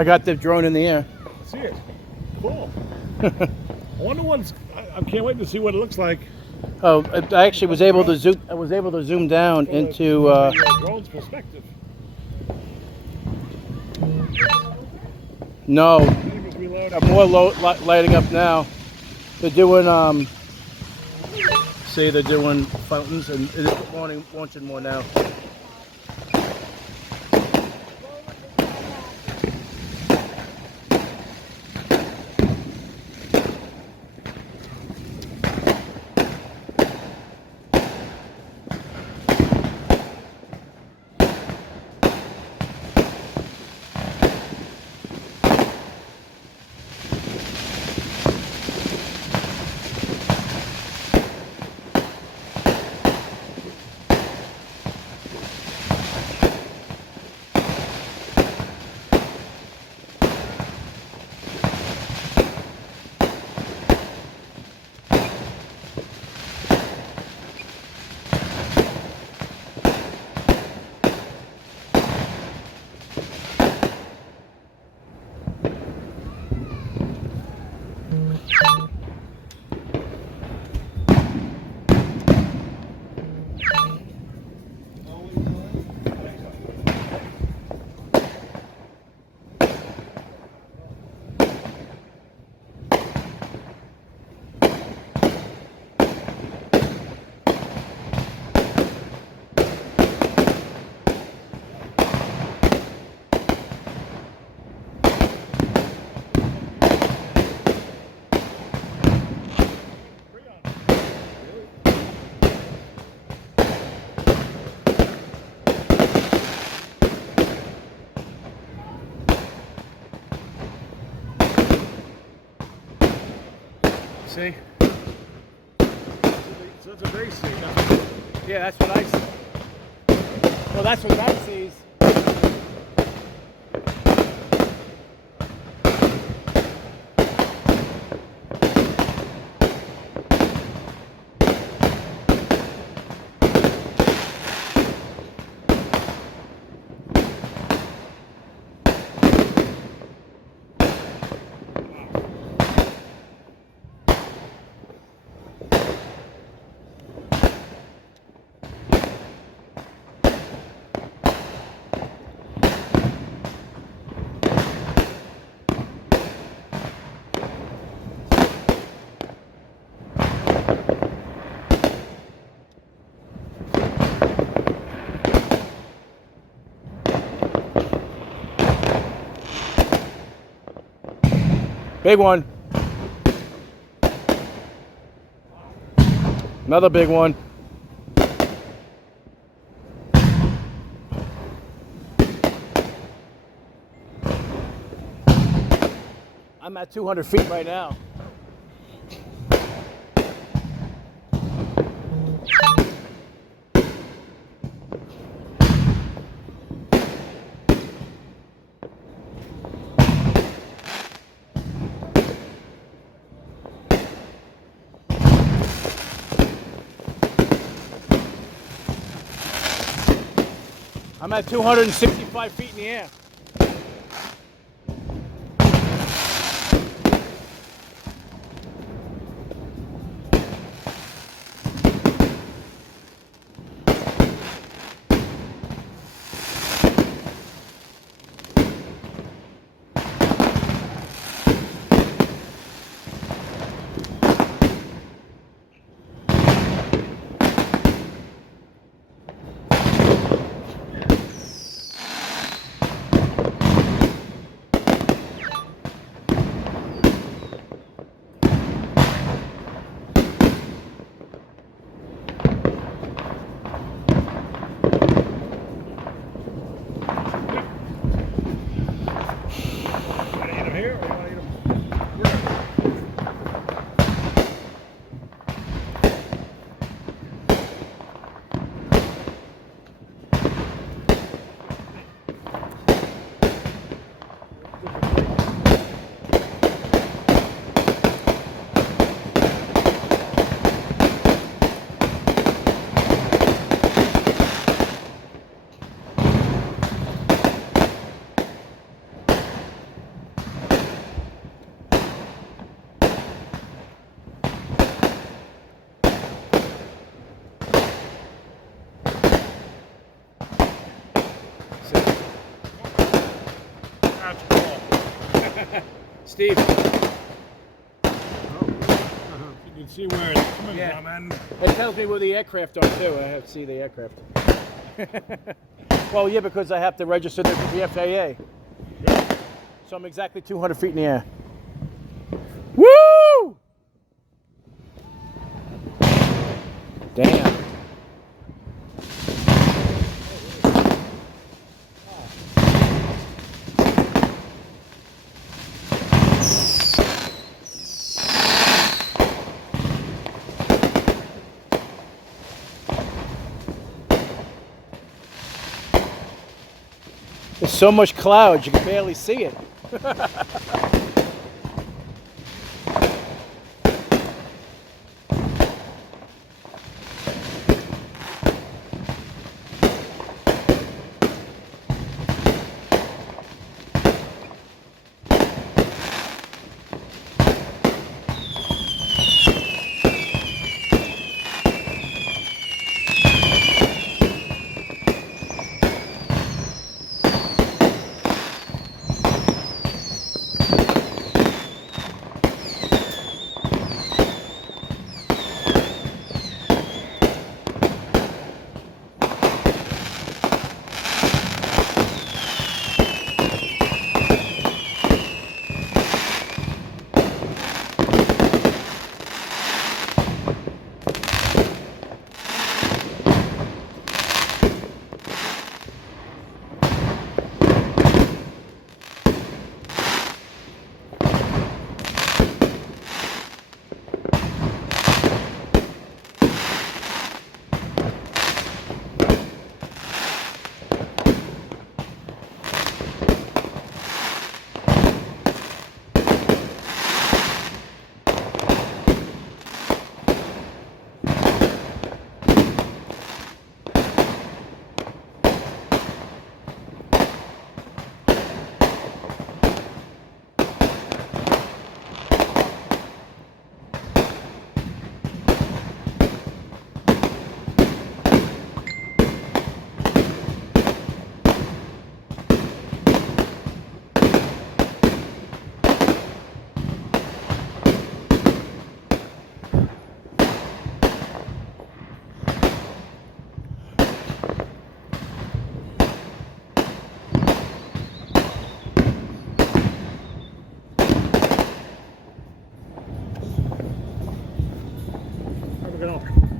I got the drone in the air. See it. Cool. I wonder what I can't wait to see what it looks like. Oh, I actually was able to zoom. I was able to zoom down into. The drone's perspective. No, more lighting up now. They're doing. See, they're doing fountains and it's launching more now. See? So that's a base thing. Yeah, that's what I see. Well, that's what that sees. Big one. Another big one. I'm at 200 feet right now. I'm at 265 feet in the air. Steve. You can see where it's coming from, and It tells me where the aircraft are too. I have to see the aircraft. Well, yeah, because I have to register the FAA. So I'm exactly 200 feet in the air. Woo! Damn. There's so much clouds, you can barely see it.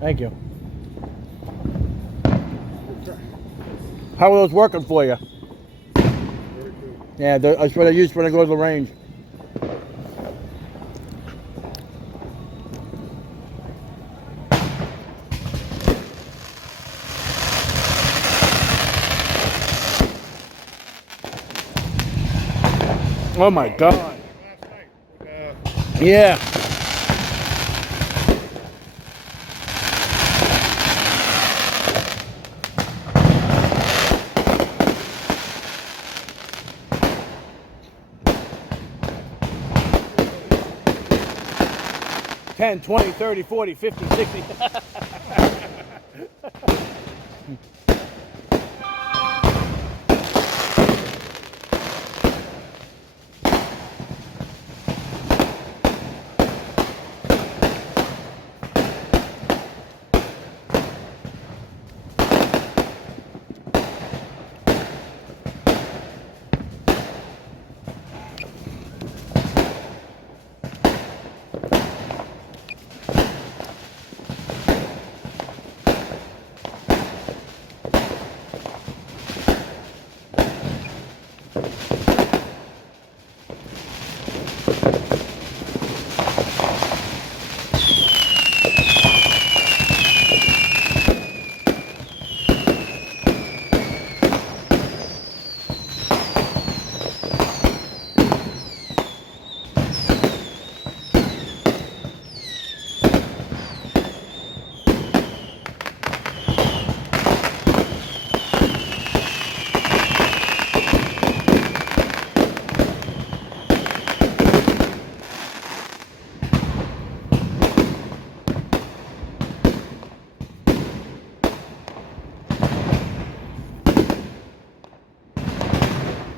Thank you. How are those working for you? Yeah, that's what I use when I go to the range. Oh my God. Yeah. $10, $20, $30, $40, $50, $60.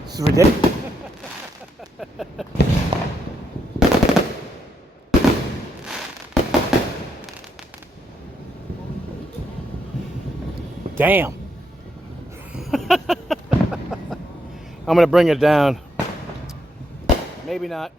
This is ridiculous. Damn. I'm gonna bring it down. Maybe not.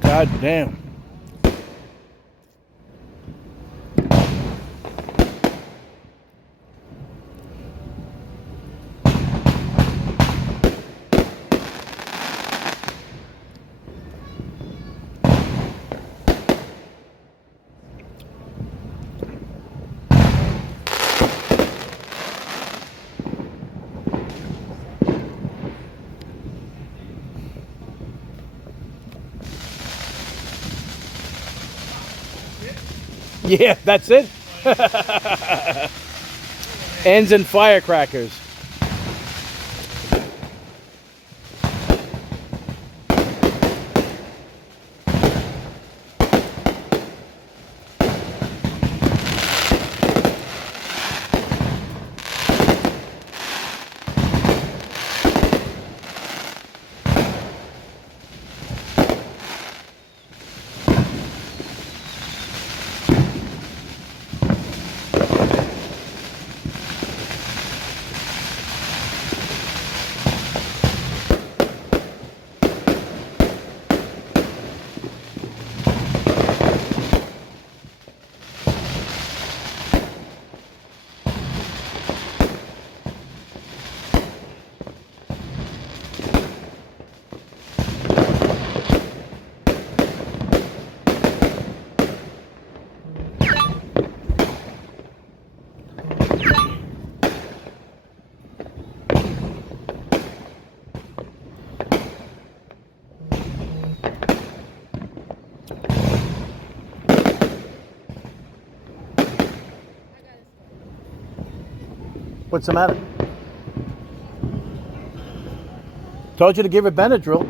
God damn. Yeah, that's it. Ends and firecrackers. What's the matter? Told you to give it Benadryl.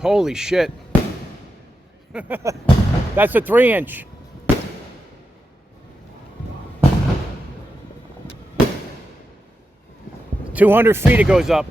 Holy shit. That's a 3-inch. "200 feet it goes up.